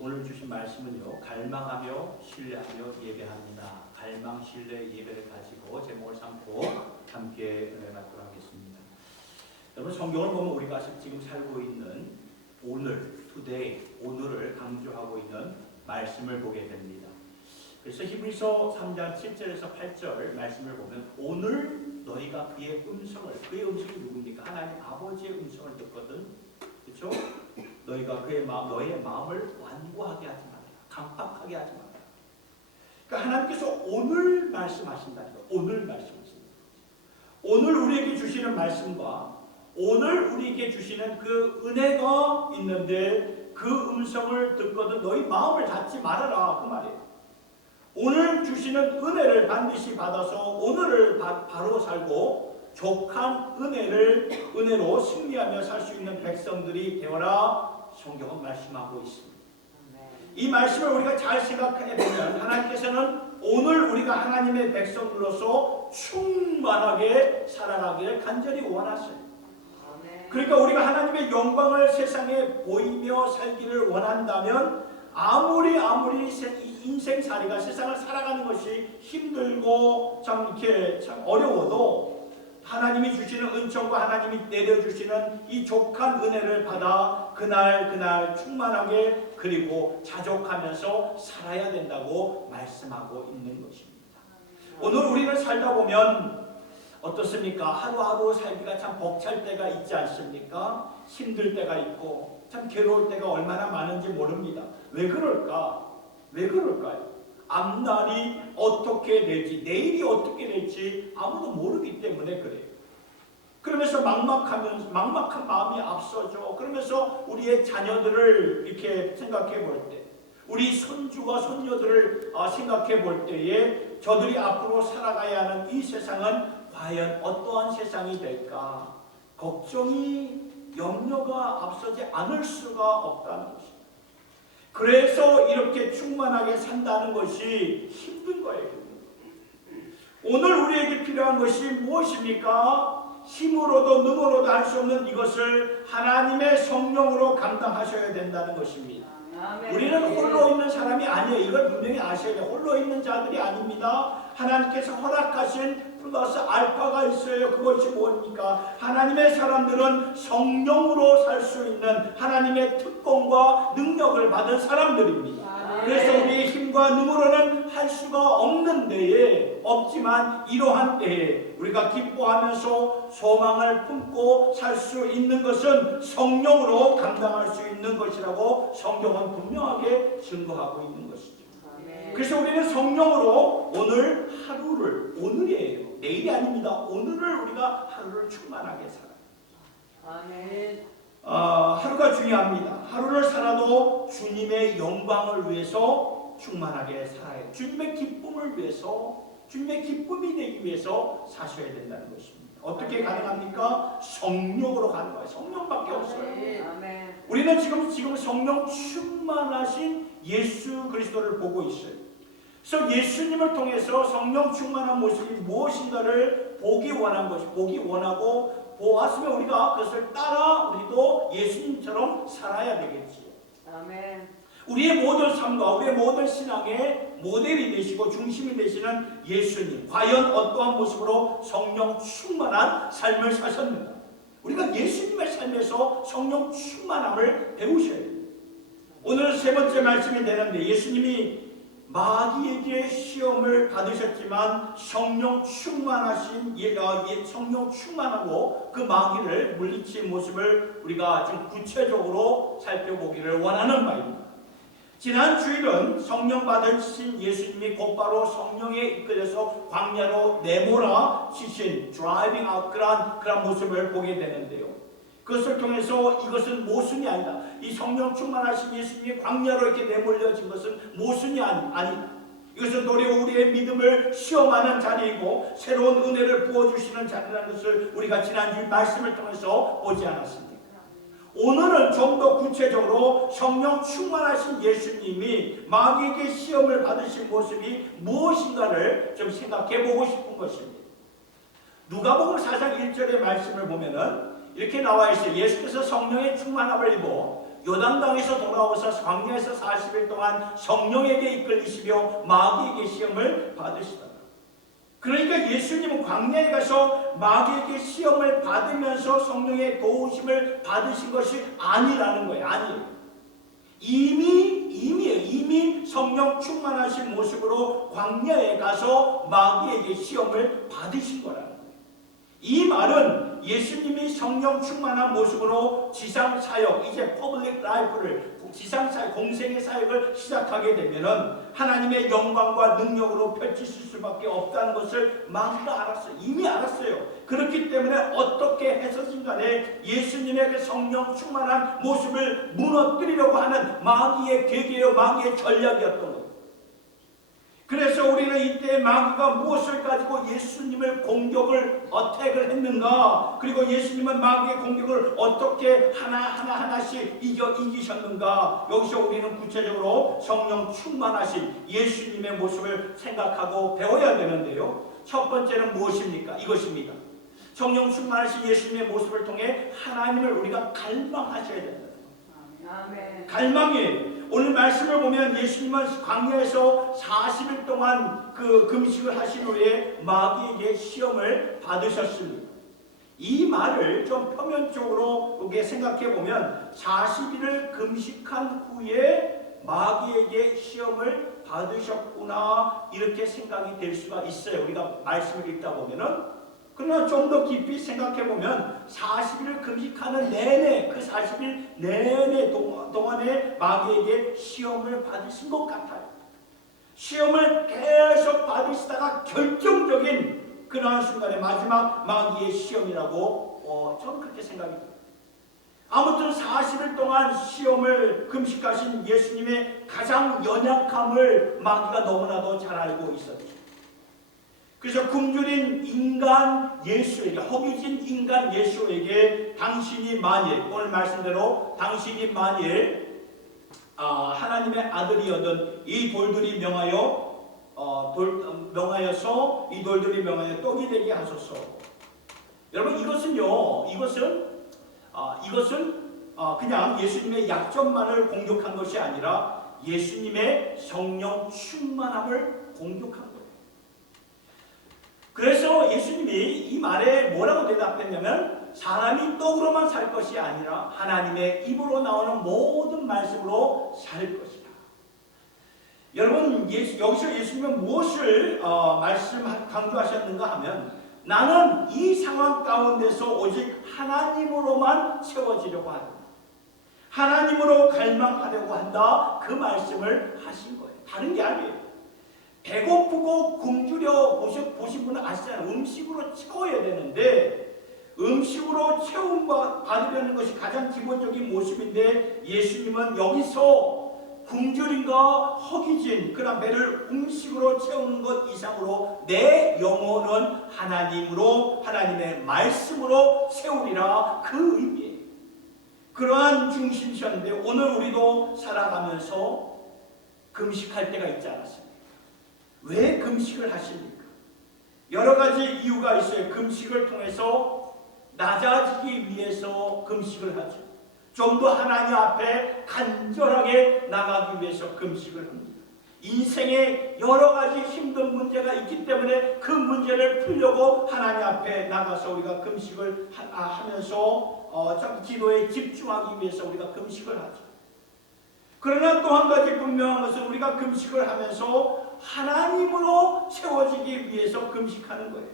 오늘 주신 말씀은요, 갈망하며 신뢰하며 예배합니다. 갈망, 신뢰, 예배를 가지고 제목을 삼고 함께 은혜 받도록 하겠습니다. 여러분, 성경을 보면 우리가 지금 살고 있는 오늘, today, 오늘을 강조하고 있는 말씀을 보게 됩니다. 그래서 히브리서 3장 7절에서 8절 말씀을 보면 오늘 너희가 그의 음성이 누굽니까? 하나님 아버지의 음성을 듣거든. 그렇죠? 너희가 너의 마음을 완고하게 하지 말라. 강팍하게 하지 말라. 그러니까 하나님께서 오늘 말씀하신다니까. 오늘 말씀하신다. 오늘 우리에게 주시는 말씀과 오늘 우리에게 주시는 그 은혜가 있는데 그 음성을 듣거든 너희 마음을 닫지 말아라. 그 말이에요. 오늘 주시는 은혜를 반드시 받아서 오늘을 바로 살고 족한 은혜로 승리하며 살 수 있는 백성들이 되어라. 성경은 말씀하고 있습니다. 이 말씀을 우리가 잘 생각해 보면 하나님께서는 오늘 우리가 하나님의 백성으로서 충만하게 살아가기를 간절히 원하셔요. 그러니까 우리가 하나님의 영광을 세상에 보이며 살기를 원한다면 아무리 인생살이가 세상을 살아가는 것이 힘들고 참 어려워도 하나님이 주시는 은총과 하나님이 내려주시는 이 족한 은혜를 받아 그날 충만하게 그리고 자족하면서 살아야 된다고 말씀하고 있는 것입니다. 오늘 우리는 살다 보면 어떻습니까? 하루하루 살기가 참 벅찰 때가 있지 않습니까? 힘들 때가 있고 참 괴로울 때가 얼마나 많은지 모릅니다. 왜 그럴까? 왜 그럴까요? 앞날이 어떻게 될지, 내일이 어떻게 될지 아무도 모르기 때문에 그래요. 그러면서 막막한 마음이 앞서죠. 그러면서 우리의 자녀들을 이렇게 생각해 볼 때, 우리 손주와 손녀들을 생각해 볼 때에 저들이 앞으로 살아가야 하는 이 세상은 과연 어떠한 세상이 될까? 걱정이 염려가 앞서지 않을 수가 없다는 것입니다. 그래서 이렇게 충만하게 산다는 것이 힘든 거예요. 오늘 우리에게 필요한 것이 무엇입니까? 힘으로도 능으로도 할 수 없는 이것을 하나님의 성령으로 감당하셔야 된다는 것입니다. 우리는 홀로 있는 사람이 아니에요. 이걸 분명히 아셔야 돼요. 홀로 있는 자들이 아닙니다. 하나님께서 허락하신 플러스 알파가 있어요. 그것이 뭡니까? 하나님의 사람들은 성령으로 살 수 있는 하나님의 특권과 능력을 받은 사람들입니다. 그래서 우리의 힘과 능으로는 할 수가 없는 데에 없지만 이러한 때에 우리가 기뻐하면서 소망을 품고 살 수 있는 것은 성령으로 감당할 수 있는 것이라고 성경은 분명하게 증거하고 있는 것이죠. 그래서 우리는 성령으로 오늘 하루를, 오늘이에요. 내일이 아닙니다. 오늘을 우리가 하루를 충만하게 살아요. 하루가 중요합니다. 하루를 살아도 주님의 영광을 위해서 충만하게 살아요. 주님의 기쁨을 위해서, 주님의 기쁨이 되기 위해서 사셔야 된다는 것입니다. 어떻게 가능합니까? 성령으로 가능해요. 성령밖에 없어요. 우리는 지금 성령 충만하신 예수 그리스도를 보고 있어요. 그래서 예수님을 통해서 성령 충만한 모습이 무엇인가를 보기 원하고 보았으면 우리가 그것을 따라 우리도 예수님처럼 살아야 되겠지요. 우리의 모든 삶과 우리의 모든 신앙의 모델이 되시고 중심이 되시는 예수님, 과연 어떠한 모습으로 성령 충만한 삶을 사셨는가? 우리가 예수님의 삶에서 성령 충만함을 배우셔야 돼요. 오늘 세 번째 말씀이 되는데 예수님이 마귀에게 시험을 받으셨지만 성령 충만하고 그 마귀를 물리친 모습을 우리가 좀 구체적으로 살펴보기를 원하는 바입니다. 지난 주일은 성령 받으신 예수님이 곧바로 성령에 이끌려서 광야로 내몰아 치신 드라이빙 아웃 그런 모습을 보게 되는데요. 그것을 통해서 이것은 모순이 아니다. 이 성령 충만하신 예수님이 광야로 이렇게 내몰려진 것은 모순이 아니다. 이것은 도리어 우리의 믿음을 시험하는 자리이고 새로운 은혜를 부어주시는 자리라는 것을 우리가 지난주 말씀을 통해서 보지 않았습니까? 오늘은 좀 더 구체적으로 성령 충만하신 예수님이 마귀에게 시험을 받으신 모습이 무엇인가를 좀 생각해 보고 싶은 것입니다. 누가복음 4장 1절의 말씀을 보면은 이렇게 나와 있어요. 예수께서 성령의 충만함을 입어 요단강에서 돌아오셔 광야에서 40일 동안 성령에게 이끌리시며 마귀에게 시험을 받으시다. 그러니까 예수님은 광야에 가서 마귀에게 시험을 받으면서 성령의 도우심을 받으신 것이 아니라는 거예요. 아니에요. 이미 성령 충만하신 모습으로 광야에 가서 마귀에게 시험을 받으신 거라는 거예요. 이 말은 예수님이 성령 충만한 모습으로 지상 사역, 이제 퍼블릭 라이프를, 지상 사역, 공생의 사역을 시작하게 되면은 하나님의 영광과 능력으로 펼치실 수밖에 없다는 것을 마귀가 알았어요. 이미 알았어요. 그렇기 때문에 어떻게 해서든 간에 예수님의 그 성령 충만한 모습을 무너뜨리려고 하는 마귀의 계계요, 마귀의 전략이었던 거예요. 그래서 우리는 이때 마귀가 무엇을 가지고 예수님을 공격을 어택을 했는가, 그리고 예수님은 마귀의 공격을 어떻게 하나씩 이기셨는가, 여기서 우리는 구체적으로 성령 충만하신 예수님의 모습을 생각하고 배워야 되는데요. 첫 번째는 무엇입니까? 이것입니다. 성령 충만하신 예수님의 모습을 통해 하나님을 우리가 갈망하셔야 된다. 아멘. 갈망이에요. 오늘 말씀을 보면 예수님은 광야에서 40일 동안 그 금식을 하신 후에 마귀에게 시험을 받으셨습니다. 이 말을 좀 표면적으로 생각해 보면 40일을 금식한 후에 마귀에게 시험을 받으셨구나, 이렇게 생각이 될 수가 있어요. 우리가 말씀을 읽다 보면은. 그러나 좀 더 깊이 생각해 보면 40일을 금식하는 내내, 그 40일 내내 동안에 마귀에게 시험을 받으신 것 같아요. 시험을 계속 받으시다가 결정적인 그러한 순간에 마지막 마귀의 시험이라고 저는 그렇게 생각이 듭니다. 아무튼 40일 동안 시험을 금식하신 예수님의 가장 연약함을 마귀가 너무나도 잘 알고 있었죠. 그래서 굶주린 인간 예수에게, 허기진 인간 예수에게 당신이 만일, 오늘 말씀대로 당신이 만일 하나님의 아들이었던 이 돌들이 명하여서 이 돌들이 명하여 떡이 되게 하소서. 여러분, 이것은 그냥 예수님의 약점만을 공격한 것이 아니라 예수님의 성령 충만함을 공격한 거예요. 그래서 예수님이 이 말에 뭐라고 대답했냐면, 사람이 떡으로만 살 것이 아니라 하나님의 입으로 나오는 모든 말씀으로 살 것이다. 여러분, 여기서 예수님은 무엇을 강조하셨는가 하면, 나는 이 상황 가운데서 오직 하나님으로만 채워지려고 한다, 하나님으로 갈망하려고 한다, 그 말씀을 하신 거예요. 다른 게 아니에요. 배고프고 굶주려 보신 분은 아시잖아요. 음식으로 채워야 되는데, 음식으로 채움 받으려는 것이 가장 기본적인 모습인데, 예수님은 여기서 굶주림과 허기진 그런 배를 음식으로 채우는 것 이상으로 내 영혼은 하나님으로, 하나님의 말씀으로 채우리라, 그 의미예요. 그러한 중심이셨는데, 오늘 우리도 살아가면서 금식할 때가 있지 않았습니까? 왜 금식을 하십니까? 여러 가지 이유가 있어요. 금식을 통해서 낮아지기 위해서 금식을 하죠. 좀 더 하나님 앞에 간절하게 나가기 위해서 금식을 합니다. 인생에 여러 가지 힘든 문제가 있기 때문에 그 문제를 풀려고 하나님 앞에 나가서 우리가 금식을 하면서 기도에 집중하기 위해서 우리가 금식을 하죠. 그러나 또 한 가지 분명한 것은 우리가 금식을 하면서 하나님으로 채워지기 위해서 금식하는 거예요.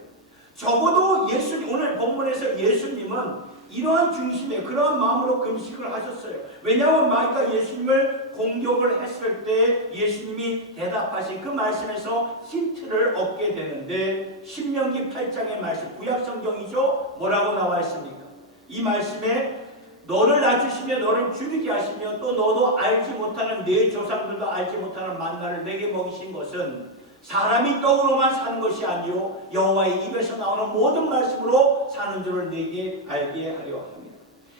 적어도 오늘 본문에서 예수님은 이러한 중심에 그러한 마음으로 금식을 하셨어요. 왜냐하면 마귀가 예수님을 공격을 했을 때 예수님이 대답하신 그 말씀에서 힌트를 얻게 되는데, 신명기 8장의 말씀, 구약성경이죠. 뭐라고 나와 있습니까? 이 말씀에 너를 낮추시며 너를 줄이게 하시며 또 너도 알지 못하는 내 조상들도 알지 못하는 만나를 내게 먹이신 것은 사람이 떡으로만 사는 것이 아니요 여호와의 입에서 나오는 모든 말씀으로 사는 줄을 내게 알게 하려 합니다.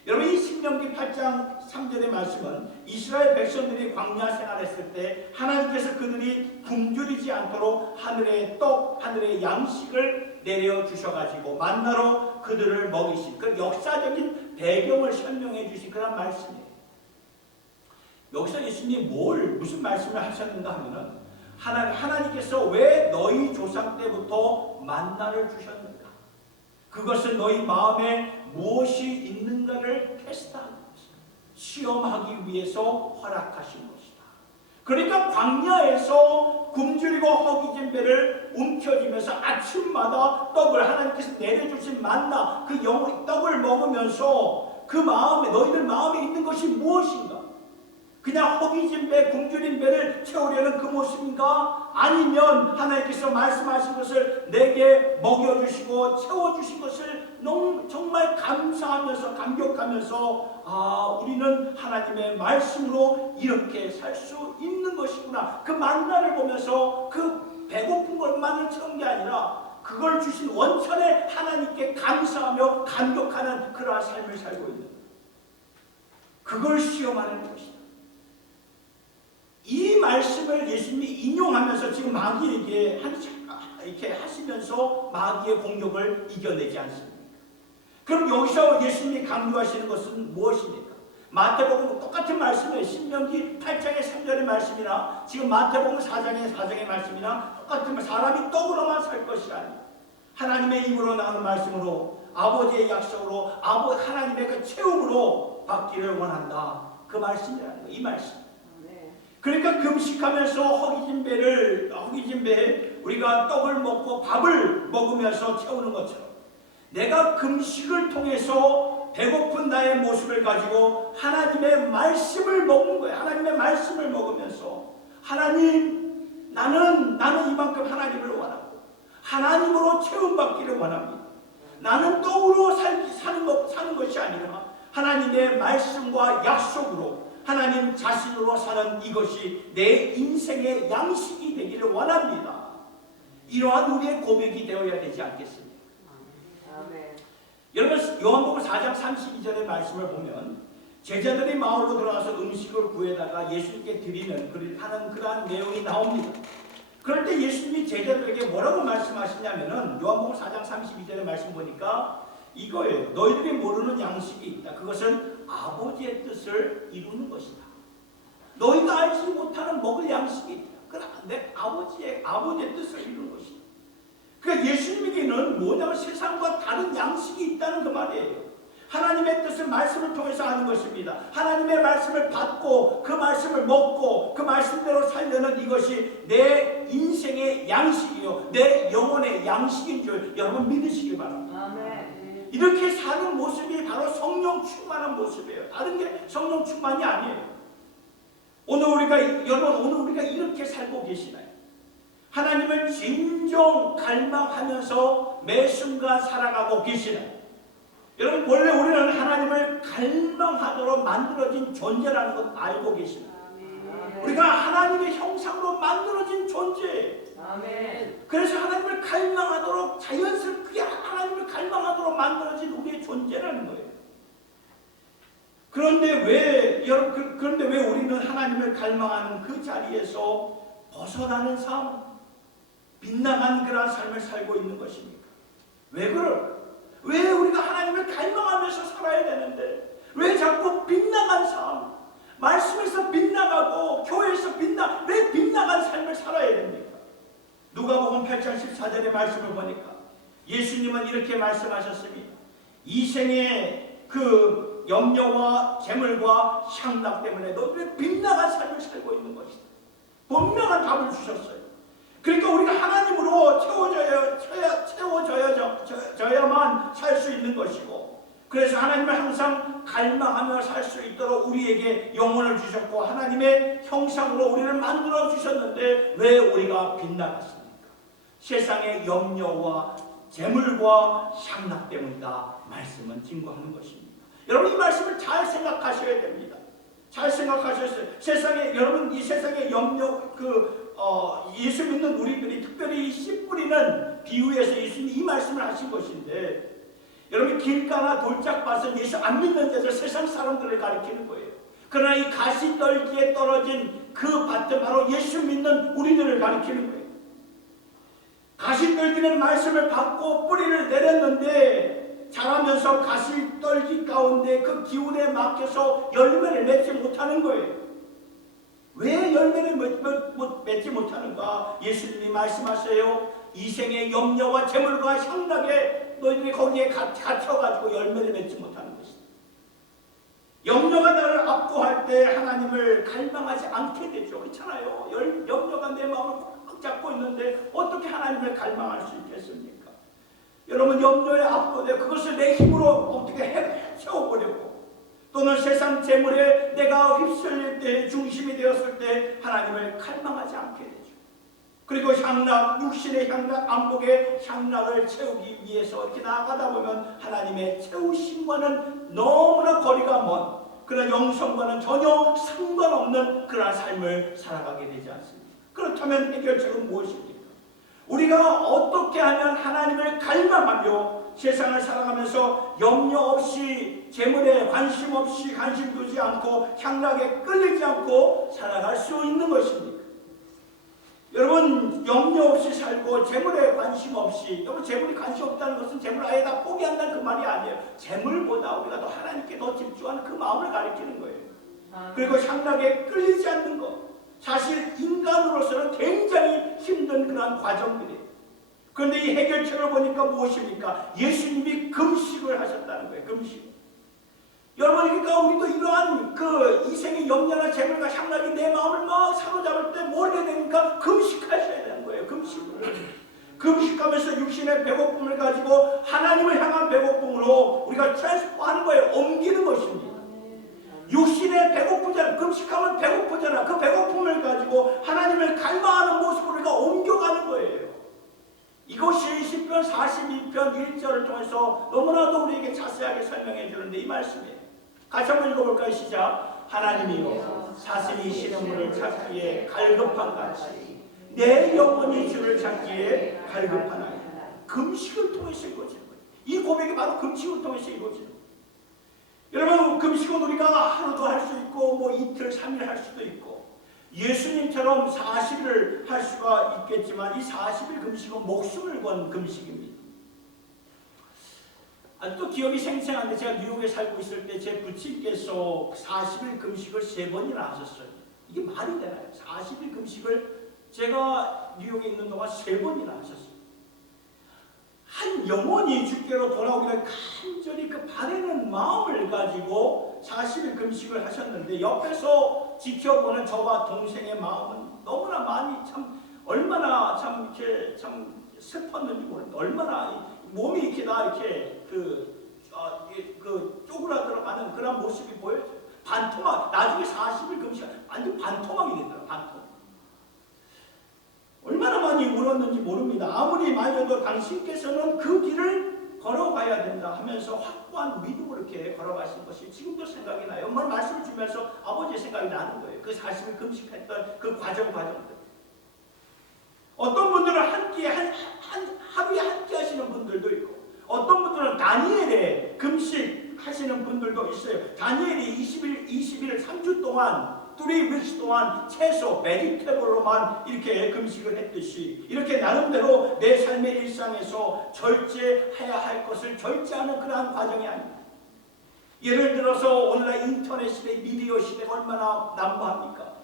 여러분, 이 신명기 8장 3절의 말씀은 이스라엘 백성들이 광야 생활했을 때 하나님께서 그들이 굶주리지 않도록 하늘의 떡, 하늘의 양식을 내려주셔가지고 만나로 그들을 먹이신 그 역사적인 배경을 설명해 주신 그런 말씀이에요. 여기서 예수님이 무슨 말씀을 하셨는가 하면은 하나님께서 왜 너희 조상 때부터 만나를 주셨는가? 그것은 너희 마음에 무엇이 있는가를 테스트하는 것이다. 시험하기 위해서 허락하신 것이다. 그러니까 광야에서 굶주리고 허기진 배를 움켜쥐면서 아침마다 떡을 하나님께서 내려주신 만나 그 떡을 먹으면서 그 마음에 너희들 마음에 있는 것이 무엇인가? 그냥 허기진 배, 굶주린 배를 채우려는 그 모습인가? 아니면 하나님께서 말씀하신 것을 내게 먹여주시고 채워주신 것을 정말 감사하면서 감격하면서 우리는 하나님의 말씀으로 이렇게 살 수 있는 것이구나. 그 만나를 보면서 그 배고픈 것만을 채운 게 아니라 그걸 주신 원천의 하나님께 감사하며 감격하는 그러한 삶을 살고 있는, 그걸 시험하는 것이다. 이 말씀을 예수님이 인용하면서 지금 마귀에게 이렇게 하시면서 마귀의 공격을 이겨내지 않습니까? 그럼 여기서 예수님이 강조하시는 것은 무엇입니까? 마태복음 똑같은 말씀이에요. 신명기 8장의 3절의 말씀이나 지금 마태복음 4장의 말씀이나 똑같은 사람이 떡으로만 살 것이 아니에요. 하나님의 입으로 나오는 말씀으로 아버지의 약속으로 하나님의 그 체험으로 받기를 원한다. 그 말씀이라는 거예요. 이 말씀. 그러니까 금식하면서 허기진 배에 우리가 떡을 먹고 밥을 먹으면서 채우는 것처럼 내가 금식을 통해서 배고픈 나의 모습을 가지고 하나님의 말씀을 먹는 거예요. 하나님의 말씀을 먹으면서 하나님, 나는 이만큼 하나님을 원하고 하나님으로 채움받기를 원합니다. 나는 떡으로 사는 것이 아니라 하나님의 말씀과 약속으로 하나님 자신으로 사는 이것이 내 인생의 양식이 되기를 원합니다. 이러한 우리의 고백이 되어야 되지 않겠습니까? 여러분, 요한복음 4장 32절의 말씀을 보면 제자들이 마을로 들어가서 음식을 구해다가 예수님께 드리는 그러한 내용이 나옵니다. 그럴 때 예수님이 제자들에게 뭐라고 말씀하시냐면은 요한복음 4장 32절의 말씀 보니까 이거예요. 너희들이 모르는 양식이 있다. 그것은 아버지의 뜻을 이루는 것이다. 너희가 알지 못하는 먹을 양식이 있다. 그건 내 아버지의 뜻을 이루는 것이다. 그러니까 예수님에게는 뭐냐면 세상과 다른 양식이 있다는 그 말이에요. 하나님의 뜻을 말씀을 통해서 하는 것입니다. 하나님의 말씀을 받고 그 말씀을 먹고 그 말씀대로 살려는 이것이 내 인생의 양식이요, 내 영혼의 양식인 줄 여러분 믿으시기 바랍니다. 아멘. 이렇게 사는 모습이 바로 성령 충만한 모습이에요. 다른 게 성령 충만이 아니에요. 오늘 우리가 이렇게 살고 계시나요? 하나님을 진정 갈망하면서 매 순간 살아가고 계시나요? 여러분, 원래 우리는 하나님을 갈망하도록 만들어진 존재라는 것 알고 계시나요? 우리가 하나님의 형상으로 만들어진 존재예요. 아멘. 그래서 하나님을 갈망하도록 자연스럽게 하나님을 갈망하도록 만들어진 우리의 존재라는 거예요. 그런데 왜 우리는 하나님을 갈망하는 그 자리에서 벗어나는 삶, 빗나간 그런 삶을 살고 있는 것입니까? 왜 그럴까요? 왜 우리가 하나님을 갈망하면서 살아야 되는데 왜 자꾸 빗나간 삶, 말씀에서 빗나가고 교회에서 왜 빗나간 삶을 살아야 됩니까? 누가복음 8장 14절의 말씀을 보니까 예수님은 이렇게 말씀하셨습니다. 이 생의 그 염려와 재물과 향락 때문에 너희들이 빗나간 삶을 살고 있는 것이다. 분명한 답을 주셨어요. 그러니까 우리가 하나님으로 채워져야만 살 수 있는 것이고, 그래서 하나님을 항상 갈망하며 살 수 있도록 우리에게 영혼을 주셨고 하나님의 형상으로 우리를 만들어 주셨는데 왜 우리가 빗나갔습니까? 세상의 염려와 재물과 향락 때문이다. 말씀은 증거하는 것입니다. 여러분, 이 말씀을 잘 생각하셔야 됩니다. 잘 생각하셨어요. 여러분, 이 세상의 염려, 예수 믿는 우리들이 특별히 씨 뿌리는 비유에서 예수님이 이 말씀을 하신 것인데, 여러분, 길가나 돌짝밭은 예수 안 믿는 자들, 세상 사람들을 가리키는 거예요. 그러나 이 가시떨기에 떨어진 그 밭은 바로 예수 믿는 우리들을 가리키는 거예요. 가시떨기는 말씀을 받고 뿌리를 내렸는데 자라면서 가시떨기 가운데 그 기운에 막혀서 열매를 맺지 못하는 거예요. 맺지 못하는가? 예수님이 말씀하세요. 이 생의 염려와 재물과 향락에 너희들이 거기에 갇혀가지고 열매를 맺지 못하는 것이다. 염려가 나를 압도할 때 하나님을 갈망하지 않게 되죠. 그렇잖아요. 염려가 내 마음을 꽉 잡고 있는데 어떻게 하나님을 갈망할 수 있겠습니까? 여러분, 염려에 압도돼 그것을 내 힘으로 어떻게 채워보려고, 또는 세상 재물에 내가 휩쓸릴 때, 중심이 되었을 때 하나님을 갈망하지 않게 되죠. 그리고 향락, 육신의 향락, 안목의 향락을 채우기 위해서 이렇게 나아가다 보면 하나님의 채우심과는 너무나 거리가 먼, 그런 영성과는 전혀 상관없는 그런 삶을 살아가게 되지 않습니까? 그렇다면 해결책은 무엇입니까? 우리가 어떻게 하면 하나님을 갈망하며 세상을 살아가면서 염려 없이, 재물에 관심 없이, 관심 두지 않고, 향락에 끌리지 않고 살아갈 수 있는 것입니까? 여러분, 염려 없이 살고 재물에 관심 없이, 여러분, 재물이 관심 없다는 것은 재물 아예 다 포기한다는 그 말이 아니에요. 재물보다 우리가 더 하나님께 더 집중하는 그 마음을 가리키는 거예요. 그리고 향락에 끌리지 않는 것, 사실 인간으로서는 굉장히 힘든 그러한 과정들이에요. 그런데 이 해결책을 보니까 무엇입니까? 예수님이 금식을 하셨다는 거예요. 금식. 여러분, 그러니까 우리도 이러한 그 이생의 염려나 재물과 향락이 내 마음을 막 사로잡을 때 뭘 해야 됩니까? 금식하셔야 되는 거예요. 금식을. 금식하면서 육신의 배고픔을 가지고 하나님을 향한 배고픔으로 우리가 트랜스포하는 거예요. 옮기는 것입니다. 육신에 배고프잖아. 금식하면 배고프잖아. 그 배고픔을 가지고 하나님을 갈망하는 모습으로 우리가 옮겨가는 거예요. 이것이 시편 42편 1절을 통해서 너무나도 우리에게 자세하게 설명해 주는데 이 말씀이에요. 같이 한번 읽어볼까요? 시작. 하나님이여, 사슴이 쉬는 물을 찾기에 갈급한 같이 내 영혼이 주를 찾기에 갈급하나이다. 금식을 통해서 이루어지는 거예요. 이 고백이 바로 금식을 통해서 이루어지는 거예요. 여러분, 금식은 우리가 하루도 할 수 있고 뭐 이틀, 3일 할 수도 있고, 예수님처럼 40일을 할 수가 있겠지만 이 40일 금식은 목숨을 건 금식입니다. 아직도 기억이 생생한데, 제가 뉴욕에 살고 있을 때 제 부친께서 40일 금식을 3번이나 하셨어요. 이게 말이 되나요? 40일 금식을 제가 뉴욕에 있는 동안 3번이나 하셨어요. 한 영혼이 주께로 돌아오기를 간절히 그 바라는 마음을 가지고 40일 금식을 하셨는데, 옆에서 지켜보는 저와 동생의 마음은 너무나 많이 얼마나 이렇게 슬펐는지 모르겠는데, 얼마나 몸이 이렇게 다 이렇게 쪼그라들어가는 그런 모습이 보여져요. 반토막, 나중에 40일 금식 완전 반토막이 되더라고요. 반토막. 얼마나 많이 울었는지 모릅니다. 아무리 많이 울어도 당신께서는 그 길을 걸어가야 된다 하면서 확고한 믿음으로 이렇게 걸어가신 것이 지금도 생각이 나요. 엄마는 말씀을 주면서 아버지의 생각이 나는 거예요. 그 40일 금식했던 그 과정들. 어떤 분들은 하루에 한 끼 하시는 분들도 있고, 어떤 분들은 다니엘에 금식 하시는 분들도 있어요. 다니엘이 20일 3주 동안, 3weeks 동안 채소, 베지테블로만 이렇게 금식을 했듯이, 이렇게 나름대로 내 삶의 일상에서 절제해야 할 것을 절제하는 그러한 과정이 아닙니다. 예를 들어서 오늘날 인터넷 시대, 미디어 시대가 얼마나 난무합니까?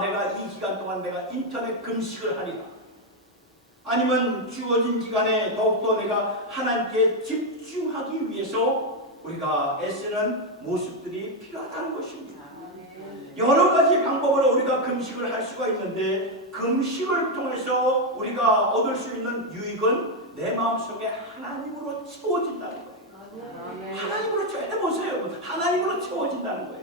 내가 이 기간 동안 내가 인터넷 금식을 하리라. 아니면 주어진 기간에 더욱더 내가 하나님께 집중하기 위해서 우리가 애쓰는 모습들이 필요하다는 것입니다. 여러 가지 방법으로 우리가 금식을 할 수가 있는데, 금식을 통해서 우리가 얻을 수 있는 유익은 내 마음속에 하나님으로 채워진다는 거예요. 하나님으로 해보세요. 하나님으로 채워진다는 거예요.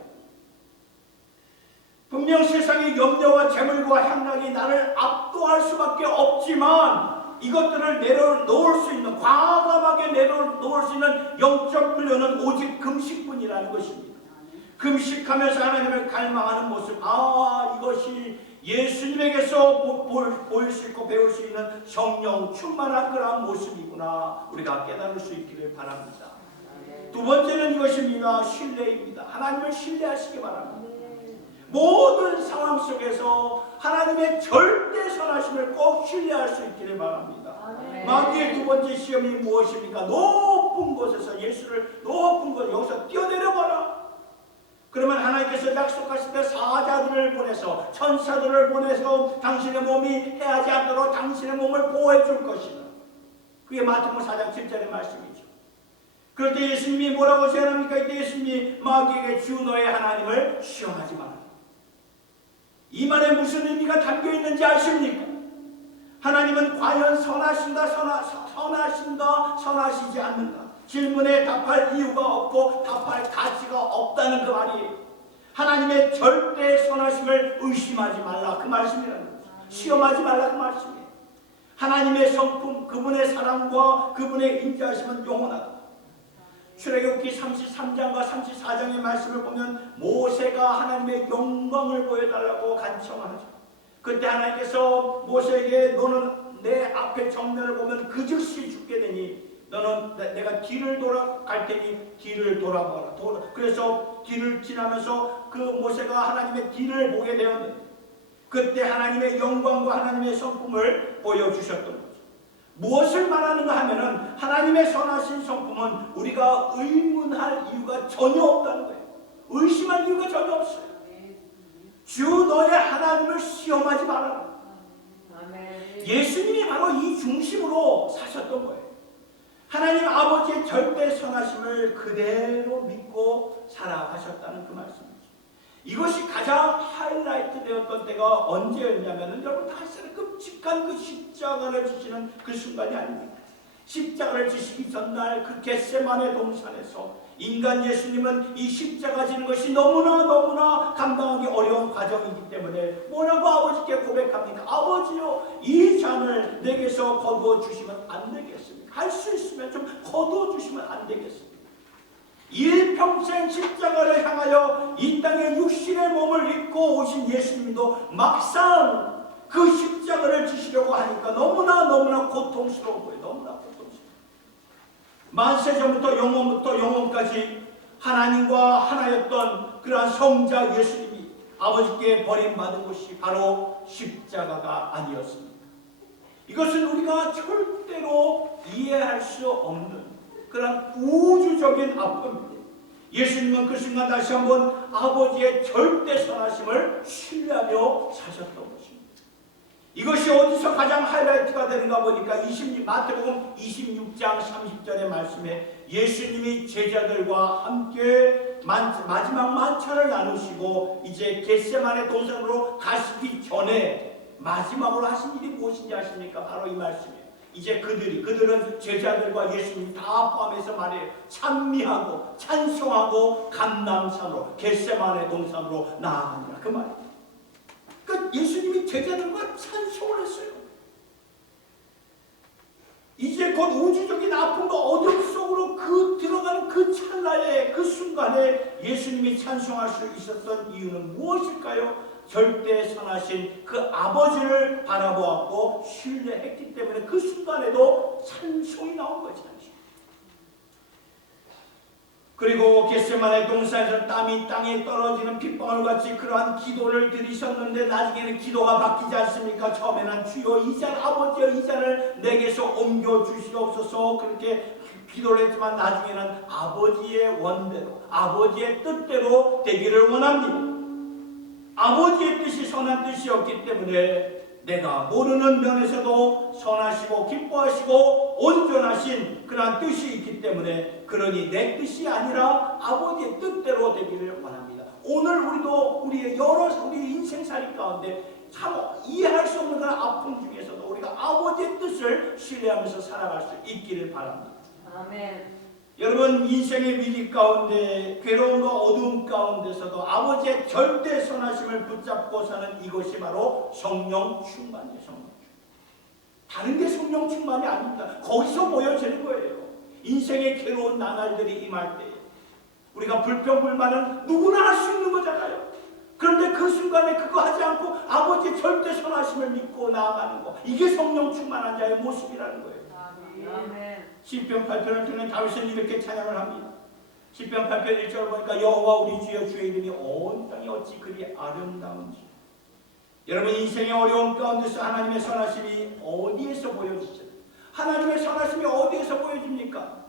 분명 세상의 염려와 재물과 향락이 나를 압도할 수밖에 없지만, 이것들을 내려놓을 수 있는, 과감하게 내려놓을 수 있는 영적 훈련은 오직 금식뿐이라는 것입니다. 금식하면서 하나님을 갈망하는 모습, 이것이 예수님에게서 보일 수 있고 배울 수 있는 성령 충만한 그러한 모습이구나, 우리가 깨달을 수 있기를 바랍니다. 두 번째는 이것입니다. 신뢰입니다. 하나님을 신뢰하시기 바랍니다. 모든 상황 속에서 하나님의 절대 선하심을 꼭 신뢰할 수 있기를 바랍니다. 마귀의 두 번째 시험이 무엇입니까? 높은 곳에서 예수를, 높은 곳, 여기서 뛰어내려봐라. 그러면 하나님께서 약속하실 때 사자들을 보내서 천사들을 보내서 당신의 몸이 해하지 않도록 당신의 몸을 보호해 줄 것이다. 그게 마태복음 4장 7절의 말씀이죠. 그럴 때 예수님이 뭐라고 제안합니까? 이때 예수님이 마귀에게 주 너의 하나님을 시험하지 마라. 이 말에 무슨 의미가 담겨 있는지 아십니까? 하나님은 과연 선하신가 선하시지 않는가? 질문에 답할 이유가 없고 답할 가치가 없다는 그 말이에요. 하나님의 절대 선하심을 의심하지 말라 그 말씀이라는 거죠. 시험하지 말라 그 말씀이에요. 하나님의 성품, 그분의 사랑과 그분의 인자하심은 영원하다. 출애굽기 33장과 34장의 말씀을 보면 모세가 하나님의 영광을 보여달라고 간청하죠. 그때 하나님께서 모세에게 너는 내 앞에 정면을 보면 그 즉시 죽게 되니 너는 내가 길을 돌아갈 테니 길을 돌아보라. 그래서 길을 지나면서 그 모세가 하나님의 길을 보게 되었는데 그때 하나님의 영광과 하나님의 성품을 보여주셨던 거죠. 무엇을 말하는가 하면은 하나님의 선하신 성품은 우리가 의문할 이유가 전혀 없다는 거예요. 의심할 이유가 전혀 없어요. 주 너의 하나님을 시험하지 말아라. 예수님이 바로 이 중심으로 사셨던 거예요. 하나님 아버지의 절대 선하심을 그대로 믿고 살아가셨다는 그 말씀이죠. 이것이 가장 하이라이트 되었던 때가 언제였냐면 여러분 다 아시잖아요. 끔찍한 그 십자가를 지시는 그 순간이 아닙니까? 십자가를 지시기 전날 그 겟세마네 동산에서 인간 예수님은 이 십자가 지는 것이 너무나 감당하기 어려운 과정이기 때문에 뭐라고 아버지께 고백합니까? 아버지요, 이 잔을 내게서 거두어 주시면 안 되겠습니까? 할 수 있으면 좀 거두어 주시면 안 되겠습니까? 일평생 십자가를 향하여 이 땅에 육신의 몸을 입고 오신 예수님도 막상 그 십자가를 지시려고 하니까 너무나 고통스러운 거예요. 너무나 고통스러워요. 만세전부터 영원부터 영원까지 하나님과 하나였던 그러한 성자 예수님이 아버지께 버림받은 것이 바로 십자가가 아니었습니다. 이것은 우리가 절대로 이해할 수 없는 그런 우주적인 아픔입니다. 예수님은 그 순간 다시 한번 아버지의 절대 선하심을 신뢰하며 사셨던 것입니다. 이것이 어디서 가장 하이라이트가 되는가 보니까 마태복음 26장 30절의 말씀에 예수님이 제자들과 함께 마지막 만찬을 나누시고 이제 겟세마네 동산으로 가시기 전에 마지막으로 하신 일이 무엇인지 아십니까? 바로 이 말씀이에요. 이제 그들은 제자들과 예수님 다 포함해서 말해요. 찬미하고 찬송하고 감람산으로 겟세마네 동산으로 나아가니라 그 말이에요. 그러니까 예수님이 제자들과 찬송을 했어요. 이제 곧 우주적인 아픔과 어둠 속으로 들어가는 그 찰나에 그 순간에 예수님이 찬송할 수 있었던 이유는 무엇일까요? 절대 선하신 그 아버지를 바라보았고 신뢰했기 때문에 그 순간에도 찬송이 나온 거죠. 그리고 겟세마네 동산에서 땀이 땅에 떨어지는 핏방울같이 그러한 기도를 드리셨는데 나중에는 기도가 바뀌지 않습니까? 처음에는 주여 이 잔 아버지여 이 잔을 내게서 옮겨 주시옵소서 그렇게 기도를 했지만 나중에는 아버지의 원대로 아버지의 뜻대로 되기를 원합니다. 아버지의 뜻이 선한 뜻이었기 때문에 내가 모르는 면에서도 선하시고 기뻐하시고 온전하신 그러한 뜻이 있기 때문에 그러니 내 뜻이 아니라 아버지의 뜻대로 되기를 원합니다. 오늘 우리도 우리 인생살이 가운데 참 이해할 수 없는 그런 아픔 중에서도 우리가 아버지의 뜻을 신뢰하면서 살아갈 수 있기를 바랍니다. 아멘. 여러분 인생의 위기 가운데 괴로움과 어두움 가운데서도 아버지의 절대 선하심을 붙잡고 사는 이것이 바로 성령 충만이에요. 성령 충만. 다른 게 성령 충만이 아닙니다. 거기서 보여지는 거예요. 인생의 괴로운 나날들이 임할 때 우리가 불평불만은 누구나 할 수 있는 거잖아요. 그런데 그 순간에 그거 하지 않고 아버지의 절대 선하심을 믿고 나아가는 거 이게 성령 충만한 자의 모습이라는 거예요. 아멘. 시편 8편을 통해 다윗은 이렇게 찬양을 합니다. 시편 8편 1절을 보니까 여호와 우리 주여 주의 이름이 온 땅이 어찌 그리 아름다운지. 여러분 인생의 어려움 가운데서 하나님의 선하심이 어디에서 보여지죠? 하나님의 선하심이 어디에서 보여집니까?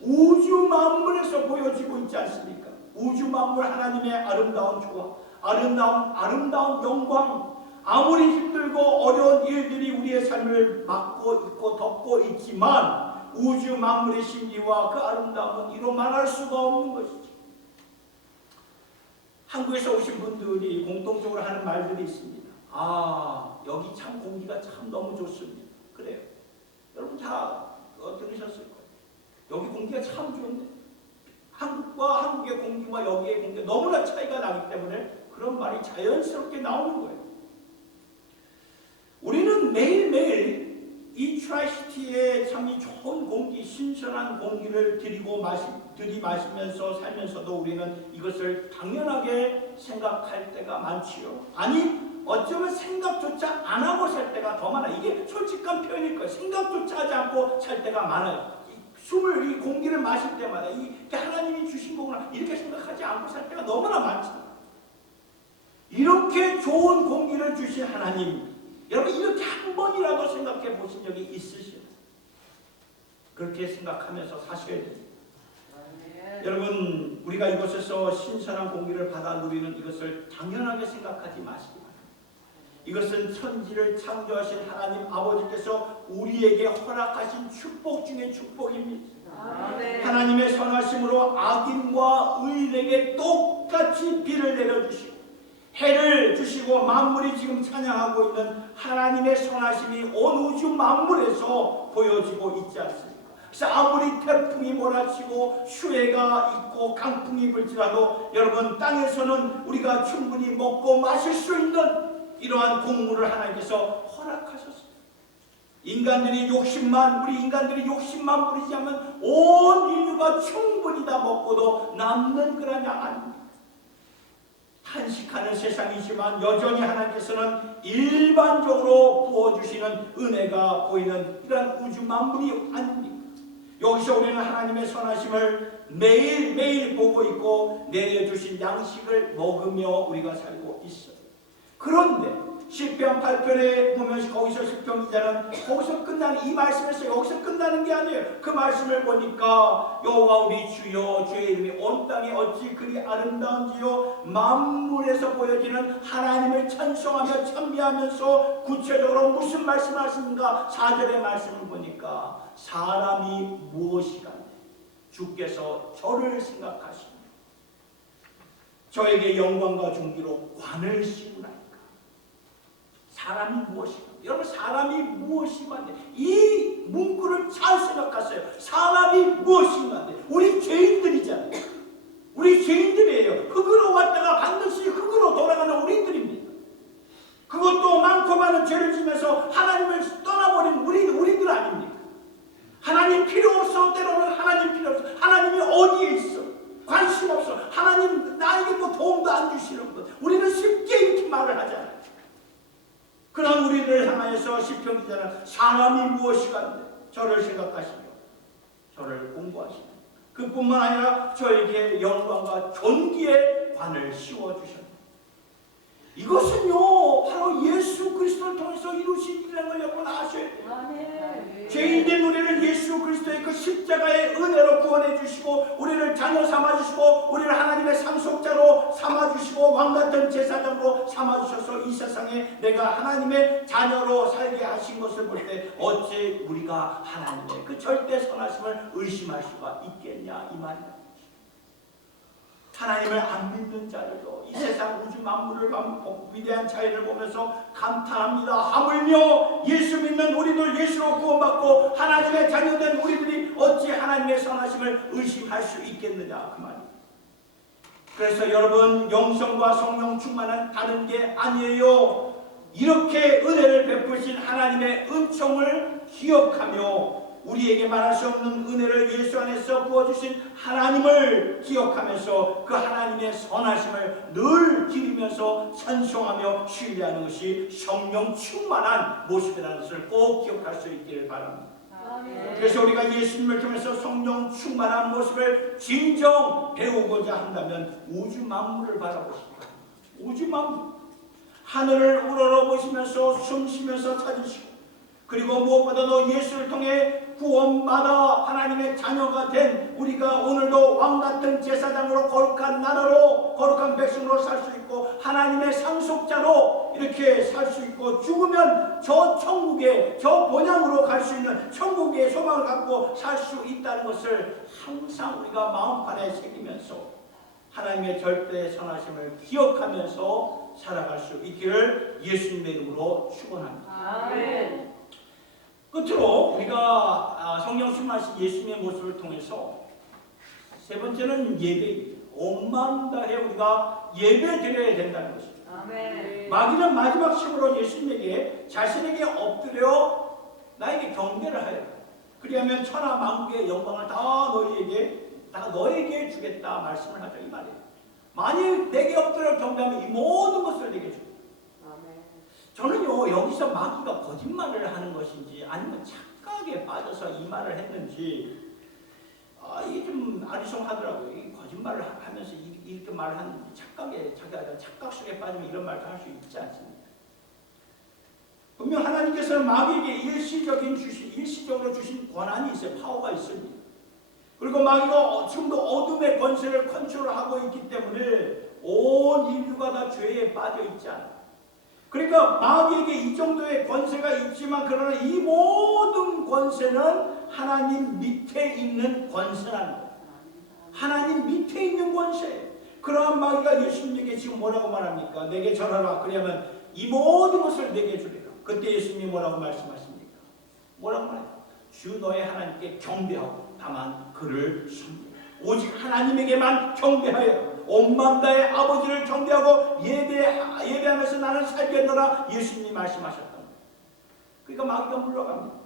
우주 만물에서 보여지고 있지 않습니까? 우주 만물 하나님의 아름다운 조화, 아름다운 영광, 아무리 힘들고 어려운 일들이 우리의 삶을 막고 있고 덮고 있지만 우주 만물의 신비와 그 아름다움은 이로 말할 수가 없는 것이죠. 한국에서 오신 분들이 공통적으로 하는 말들이 있습니다. 여기 참 공기가 참 너무 좋습니다. 그래요. 여러분 다 들으셨을 거예요. 여기 공기가 참 좋은데 한국과 한국의 공기와 여기의 공기가 너무나 차이가 나기 때문에 그런 말이 자연스럽게 나오는 거예요. 우리는 매일매일 이 트라이시티의 참 좋은 공기, 신선한 공기를 들이마시면서 살면서도 우리는 이것을 당연하게 생각할 때가 많지요. 아니 어쩌면 생각조차 안 하고 살 때가 더 많아요. 이게 솔직한 표현일 거예요. 생각조차 하지 않고 살 때가 많아요. 이 공기를 마실 때마다 이게 하나님이 주신 거구나 이렇게 생각하지 않고 살 때가 너무나 많잖아요. 이렇게 좋은 공기를 주신 하나님, 여러분 이렇게 한 번이라도 생각해 보신 적이 있으시죠? 그렇게 생각하면서 사셔야 됩니다. 여러분 우리가 이곳에서 신선한 공기를 받아 누리는 이것을 당연하게 생각하지 마시기 바랍니다. 이것은 천지를 창조하신 하나님 아버지께서 우리에게 허락하신 축복 중의 축복입니다. 하나님의 선하심으로 악인과 의인에게 똑같이 비를 내려주시고 해를 주시고 만물이 지금 찬양하고 있는 하나님의 선하심이 온 우주 만물에서 보여지고 있지 않습니까? 그래서 아무리 태풍이 몰아치고 수해가 있고 강풍이 불지라도 여러분 땅에서는 우리가 충분히 먹고 마실 수 있는 이러한 곡물을 하나님께서 허락하셨습니다. 우리 인간들이 욕심만 부리지 않으면 온 인류가 충분히 다 먹고도 남는 그런 양 아닙니까? 탄식하는 세상이지만 여전히 하나님께서는 일반적으로 부어주시는 은혜가 보이는 이런 우주 만물이 아닙니까? 여기서 우리는 하나님의 선하심을 매일매일 보고 있고 내려주신 양식을 먹으며 우리가 살고 있어요. 그런데 시편 8편에 보면 거기서 시편 기자는 거기서 끝나는 이 말씀에서 여기서 끝나는 게 아니에요. 그 말씀을 보니까 여호와 우리 주여 주의 이름이 온 땅에 어찌 그리 아름다운지요. 만물에서 보여지는 하나님을 찬송하며 찬미하면서 구체적으로 무슨 말씀을 하시는가. 4절의 말씀을 보니까 사람이 무엇이간데 주께서 저를 생각하시며 저에게 영광과 존귀로 관을 씌우나이까. 사람이 무엇이간데. 여러분 사람이 무엇이간데. 이 문구를 잘 생각하세요. 사람이 무엇인가인데. 우리 죄인들이잖아요. 우리 죄인들이에요. 흙으로 왔다가 반드시 흙으로 돌아가는 우리들입니다. 그것도 많고 많은 죄를 지면서 하나님을 떠나버린 우리들 아닙니까? 하나님 필요 없어. 때로는 하나님 필요 없어. 하나님이 어디에 있어? 관심 없어. 하나님 나에게 뭐 도움도 안 주시는 것. 우리는 쉽게 이렇게 말을 하잖아요. 그런 우리를 향하여서 시편 기자는 사람이 무엇이간데 저를 생각하시며 저를 공부하시며 그뿐만 아니라 저에게 영광과 존귀의 관을 씌워주셨다. 이것은요 바로 예수 그리스도를 통해서 이루신 일이라는 걸 여러분 아셔야 돼요. 죄인된 우리를 예수 그리스도의 그 십자가의 은혜로 구원해 주시고 우리를 자녀 삼아주시고 우리를 하나님의 상속자로 삼아주시고 왕같은 제사장으로 삼아주셔서 이 세상에 내가 하나님의 자녀로 살게 하신 것을 볼 때 어찌 우리가 하나님의 그 절대 선하심을 의심할 수가 있겠냐 이 말입니다. 하나님을 안 믿는 자들도 이 세상 우주 만물을 위대한 차이를 보면서 감탄합니다. 하물며 예수 믿는 우리들 예수로 구원받고 하나님의 자녀된 우리들이 어찌 하나님의 선하심을 의심할 수 있겠느냐 그 말입니다. 그래서 여러분 영성과 성령 충만은 다른 게 아니에요. 이렇게 은혜를 베푸신 하나님의 은총을 기억하며 우리에게 말할 수 없는 은혜를 예수 안에서 부어주신 하나님을 기억하면서 그 하나님의 선하심을 늘 기리면서 찬송하며 신뢰하는 것이 성령 충만한 모습이라는 것을 꼭 기억할 수 있기를 바랍니다. 그래서 우리가 예수님을 통해서 성령 충만한 모습을 진정 배우고자 한다면 우주 만물을 바라보십시오. 우주 만물 하늘을 우러러보시면서 숨쉬면서 찾으시고 그리고 무엇보다도 예수를 통해 구원받아 하나님의 자녀가 된 우리가 오늘도 왕같은 제사장으로 거룩한 나라로 거룩한 백성으로 살 수 있고 하나님의 상속자로 이렇게 살 수 있고 죽으면 저 천국에 저 본향으로 갈 수 있는 천국의 소망을 갖고 살 수 있다는 것을 항상 우리가 마음판에 새기면서 하나님의 절대 선하심을 기억하면서 살아갈 수 있기를 예수님의 이름으로 축원합니다. 아멘. 끝으로 우리가 성령 충만하신 예수님의 모습을 통해서 세 번째는 예배입니다. 온 마음 다해 우리가 예배 드려야 된다는 것입니다. 아멘. 마귀는 마지막 식으로 예수님에게 자신에게 엎드려 나에게 경배를 하여 그리하면 천하 만국의 영광을 다 너에게 주겠다 말씀을 하죠. 이 말이에요. 만일 내게 엎드려 경배하면 이 모든 것을 내게 주겠다. 저는요 여기서 마귀가 거짓말을 하는 것인지 아니면 착각에 빠져서 이 말을 했는지 이게 좀 아리송하더라고요. 이 거짓말을 하면서 이렇게 말을 하는지 자기가 착각 속에 빠지면 이런 말도 할 수 있지 않습니까? 분명 하나님께서는 마귀에게 일시적으로 주신 권한이 있어요. 파워가 있습니다. 그리고 마귀가 지금도 어둠의 권세를 컨트롤하고 있기 때문에 온 인류가 다 죄에 빠져 있지 않아요. 그러니까 마귀에게 이 정도의 권세가 있지만 그러나 이 모든 권세는 하나님 밑에 있는 권세라는 거예요. 하나님 밑에 있는 권세. 그러한 마귀가 예수님에게 지금 뭐라고 말합니까? 내게 절하라. 그러면 이 모든 것을 내게 주리라. 그때 예수님이 뭐라고 말씀하십니까? 뭐라고 말해요? 주 너의 하나님께 경배하고 다만 그를 섬기라. 오직 하나님에게만 경배하여 온 마음 다해 아버지를 경배하고 예배하면서 나는 살겠노라 예수님이 말씀하셨던 거예요. 그러니까 마귀가 물러갑니다.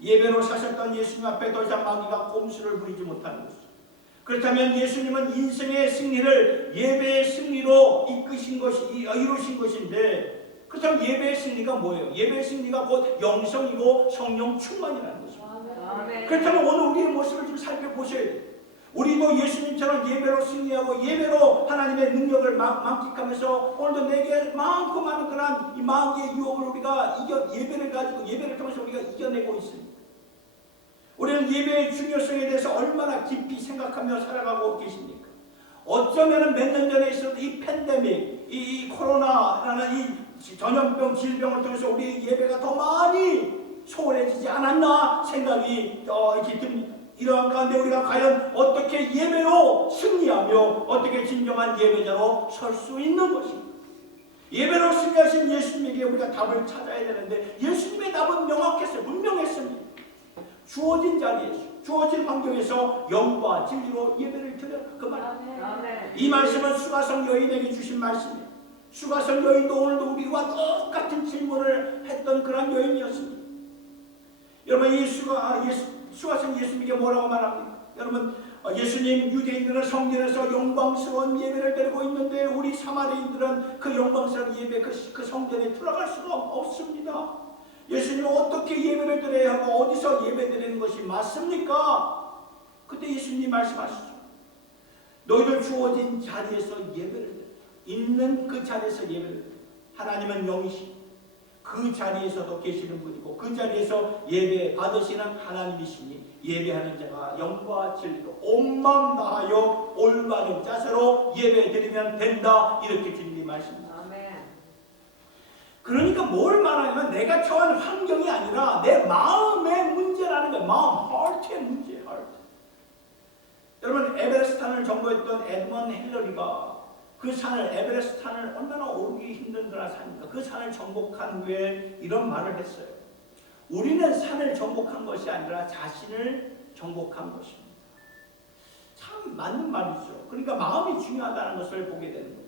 예배로 사셨던 예수님 앞에 더 이상 마귀가 꼼수를 부리지 못하는 것이죠. 그렇다면 예수님은 인생의 승리를 예배의 승리로 이루신 것인데 그렇다면 예배의 승리가 뭐예요? 예배의 승리가 곧 영성이고 성령 충만이라는 것입니다. 아멘. 그렇다면 오늘 우리의 모습을 좀 살펴보셔야 돼요. 우리도 예수님처럼 예배로 승리하고 예배로 하나님의 능력을 만끽하면서 오늘도 내게 많고 많은 그런 이 마음의 유혹을 우리가 예배를 통해서 우리가 이겨내고 있습니다. 우리는 예배의 중요성에 대해서 얼마나 깊이 생각하며 살아가고 계십니까? 어쩌면 몇 년 전에 있었던 이 팬데믹, 이 코로나라는 이 전염병 질병을 통해서 우리 예배가 더 많이 소홀해지지 않았나 생각이 이렇게 듭니다. 이러한 가운데 우리가 과연 어떻게 예배로 승리하며 어떻게 진정한 예배자로 설 수 있는 것입니다. 예배로 승리하신 예수님에게 우리가 답을 찾아야 되는데 예수님의 답은 명확했어요. 분명했습니다. 주어진 자리에서 주어진 환경에서 영과 진리로 예배를 드려 그 말입니다. 이 말씀은 수가성 여인에게 주신 말씀입니다. 수가성 여인도 오늘도 우리와 똑같은 질문을 했던 그런 여인이었습니다. 여러분 이 수가성 예수님에게 뭐라고 말합니까? 여러분 예수님 유대인들은 성전에서 영광스러운 예배를 드리고 있는데 우리 사마리인들은 그 영광스러운 예배 그 성전에 들어갈 수가 없습니다. 예수님은 어떻게 예배를 드려야 하고 어디서 예배 드리는 것이 맞습니까? 그때 예수님이 말씀하시죠. 너희들 주어진 자리에서 예배를 드려. 있는 그 자리에서 예배를 드려. 하나님은 영이시고 그 자리에서도 계시는 분이고 그 자리에서 예배 받으시는 하나님이시니 예배하는 자가 영과 진리로 온 마음 다하여 올바른 자세로 예배 드리면 된다. 이렇게 주님이 말씀합니다. 그러니까 뭘 말하냐면 내가 처한 환경이 아니라 내 마음의 문제라는 거예요. 마음, 하트의 문제, 하트. 여러분 에베레스트 산을 정보했던 에드먼 힐러리가 그 산을 에베레스트 산을 얼마나 오르기 힘든 그런 산입니까? 그 산을 정복한 후에 이런 말을 했어요. 우리는 산을 정복한 것이 아니라 자신을 정복한 것입니다. 참 맞는 말이죠. 그러니까 마음이 중요하다는 것을 보게 되는 거예요.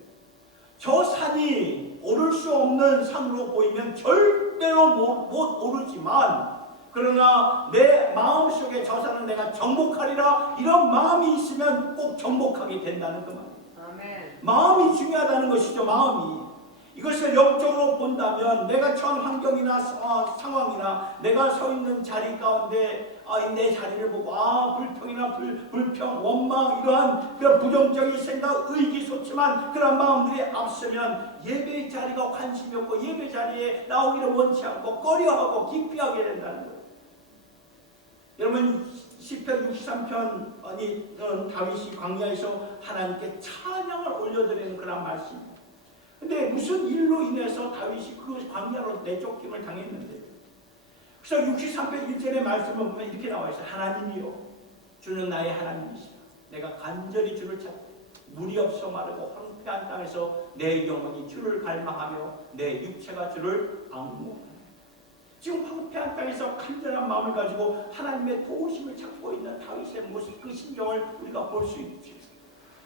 저 산이 오를 수 없는 산으로 보이면 절대로 못 오르지만 그러나 내 마음속에 저 산은 내가 정복하리라 이런 마음이 있으면 꼭 정복하게 된다는 그 말이에요. 아멘. 마음이 중요하다는 것이죠. 마음이. 이것을 영적으로 본다면 내가 처한 환경이나 상황이나 내가 서 있는 자리 가운데 내 자리를 보고 불평이나 불평, 원망 이러한 그런 부정적인 생각, 의기소침한 그런 마음들이 앞서면 예배의 자리가 관심이 없고 예배 자리에 나오기를 원치 않고 꺼려하고 기피하게 된다는 거예요. 여러분 시편 63편이 다윗이 광야에서 하나님께 찬양을 올려드리는 그런 말씀입니다. 근데 무슨 일로 인해서 다윗이 그 광야로 내쫓김을 당했는데, 그래서 63편 1절의 말씀을 보면 이렇게 나와 있어요. 하나님이요 주는 나의 하나님이시라. 내가 간절히 주를 찾고 물이 없어 마르고 황폐한 땅에서 내 영혼이 주를 갈망하며 내 육체가 주를 앙모하노라. 지금 황폐한 땅에서 간절한 마음을 가지고 하나님의 도우심을 찾고 있는 다윗의 모습, 그 심정을 우리가 볼 수 있지.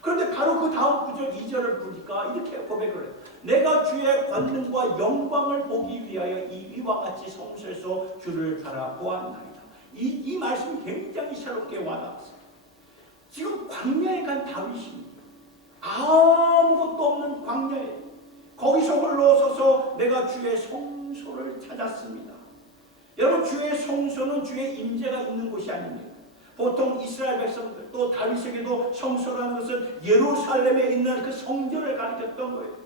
그런데 바로 그 다음 구절 2절을 보니까 이렇게 고백을 해요. 내가 주의 권능과 영광을 보기 위하여 이와 같이 성소에서 주를 바라보았나이다. 이 말씀이 굉장히 새롭게 와닿았어요. 지금 광야에 간 다윗이 아무것도 없는 광야에 거기서 홀로 서서 내가 주의 성소를 찾았습니다. 여러분, 주의 성소는 주의 임재가 있는 곳이 아닙니다. 보통 이스라엘 백성들 또 다윗에게도 성소라는 것은 예루살렘에 있는 그 성전을 가리켰던 거예요.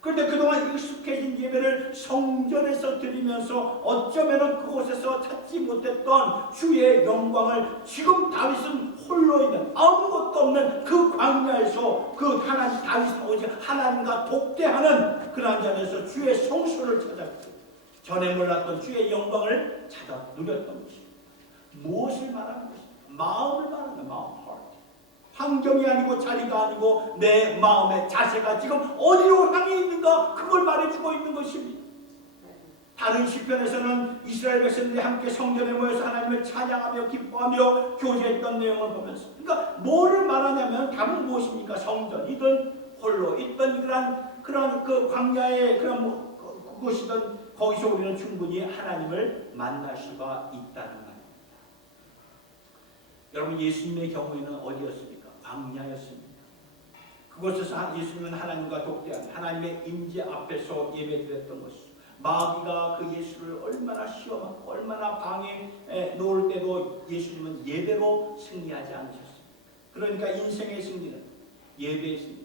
그런데 그동안 익숙해진 예배를 성전에서 드리면서 어쩌면 그곳에서 찾지 못했던 주의 영광을 지금 다윗은 홀로 있는 아무것도 없는 그 광야에서 그 하나님, 다윗은 오직 하나님과 독대하는 그런 자리에서 주의 성소를 찾았고 전에 몰랐던 주의 영광을 찾아 누렸던 것입니다. 무엇을 말하는 것입니까? 마음을 말하는 거예요. 마음, heart. 환경이 아니고 자리가 아니고 내 마음의 자세가 지금 어디로 향해 있는가, 그걸 말해주고 있는 것입니다. 다른 시편에서는 이스라엘 백성들이 함께 성전에 모여서 하나님을 찬양하며 기뻐하며 교제했던 내용을 보면서, 그러니까 뭐를 말하냐면 답은 무엇입니까? 성전이든 홀로 있던 그런 그 광야의 그런 그곳이든 거기서 우리는 충분히 하나님을 만날 수가 있다는 말입니다. 여러분, 예수님의 경우에는 어디였습니까? 광야였습니다. 그곳에서 예수님은 하나님과 독대한 하나님의 임재 앞에서 예배드렸던 것이죠. 마귀가 그 예수를 얼마나 시험하고 얼마나 방에 놓을 때도 예수님은 예배로 승리하지 않으셨습니다. 그러니까 인생의 승리는 예배의 승리,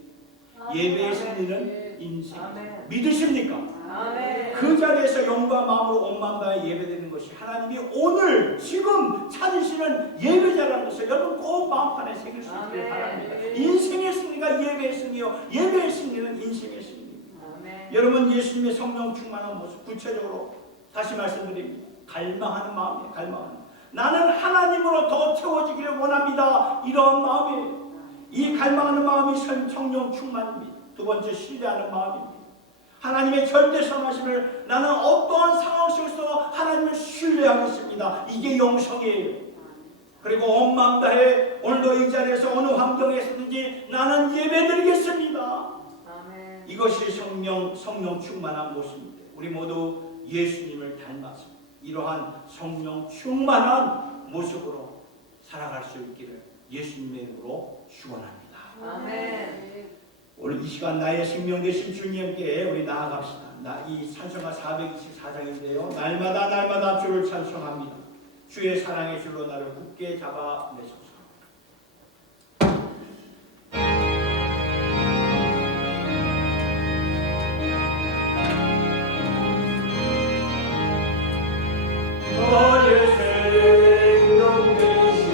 예배의 승리는 인생. 믿으십니까? 아멘. 그 자리에서 영과 마음으로 온 마음 다해 예배드리는 것이 하나님이 오늘 지금 찾으시는 예배자라는 것을 여러분 꼭 마음판에 새길 수 있기를 바랍니다. 인생의 승리가 예배의 승리요, 예배의 승리는 인생의 승리입니다. 여러분, 예수님의 성령 충만한 모습, 구체적으로 다시 말씀드립니다. 갈망하는 마음이에요. 갈망하는 마음. 나는 하나님으로 더 채워지기를 원합니다. 이런 마음이에요. 이 갈망하는 마음이 성령 충만입니다. 두 번째, 신뢰하는 마음입니다. 하나님의 절대선하심을 나는 어떠한 상황 속에서 하나님을 신뢰하겠습니다. 이게 영성이에요. 그리고 온 마음 다해 오늘도 이 자리에서 어느 환경에서든지 나는 예배드리겠습니다. 아멘. 이것이 성령 충만한 모습입니다. 우리 모두 예수님을 닮았습니다. 이러한 성령 충만한 모습으로 살아갈 수 있기를 예수님의 이름으로 축원합니다. 아멘. 오늘 이 시간 나의 생명 되신 주님께 우리 나아갑시다. 이 찬송가 424장인데요. 날마다 주를 찬송합니다. 주의 사랑의 줄로 나를 굳게 잡아내소서. 너의 생명 되신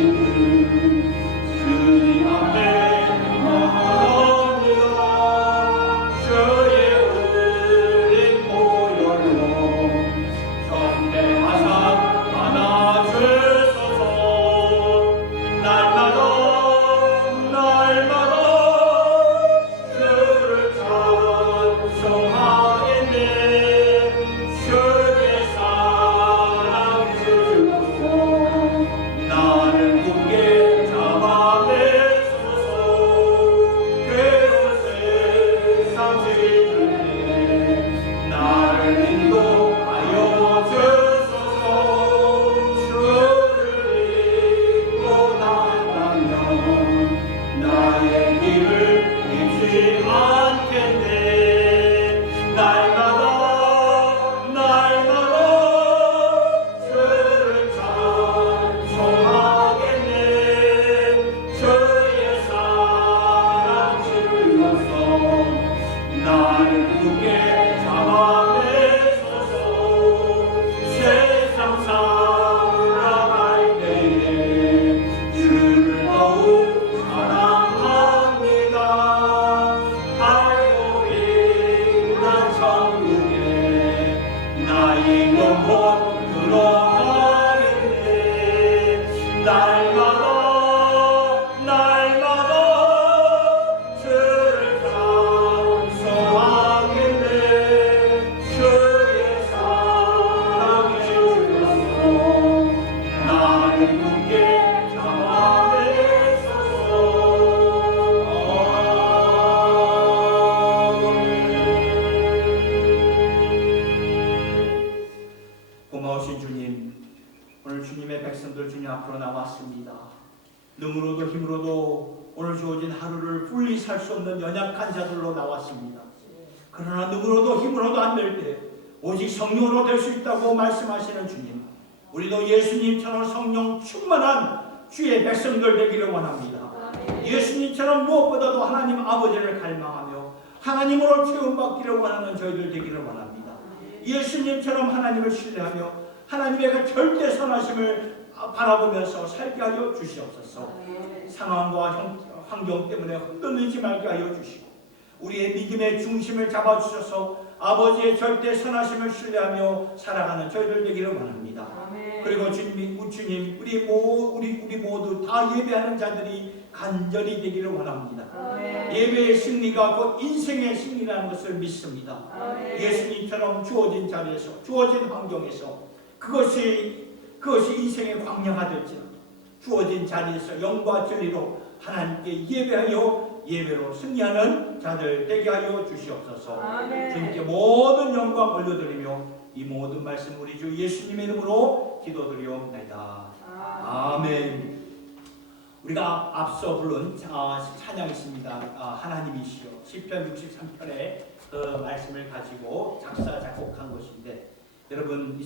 주님 앞에 전대하사 안아주소서. 나의 영혼 들어가겠네. 날마다 주를 찬송하겠네. 주의 사랑에 주였소. 나를 굳게 잡아내소서. 고마우신 주님, 오늘 주님의 백성들 주님 앞으로 나왔습니다. 능으로도 힘으로도 오늘 주어진 하루를 fully 살 수 없는 연약한 자들로 나왔습니다. 그러나 능으로도 힘으로도 안 될 때 오직 성령으로 될 수 있다고 말씀하시는 주님, 우리도 예수님처럼 성령 충만한 주의 백성들 되기를 원합니다. 예수님처럼 무엇보다도 하나님 아버지를 갈망하며 하나님으로 체험받기를 원하는 저희들 되기를 원합니다. 예수님처럼 하나님을 신뢰하며 하나님의 그 절대 선하심을 바라보면서 살게 하여 주시옵소서. 상황과 환경 때문에 흔들리지 말게 하여 주시고 우리의 믿음의 중심을 잡아주셔서 아버지의 절대 선하심을 신뢰하며 살아가는 저희들 되기를 원합니다. 그리고 주님, 우리 모두 다 예배하는 자들이 간절히 되기를 원합니다. 예배의 승리가 곧 인생의 승리라는 것을 믿습니다. 예수님처럼 주어진 자리에서, 주어진 환경에서 그것이 인생의 광야가 될지라도 주어진 자리에서 영과 진리로 하나님께 예배로 승리하는 자들 되게 하여 주시옵소서. 주님께 모든 영광 올려드리며 이 모든 말씀 우리 주 예수님의 이름으로 기도드리옵나이다. 아멘. 우리가 앞서 부른 찬양이 있습니다. 하나님이시여, 시편 63편의 그 말씀을 가지고 작사 작곡한 것인데, 여러분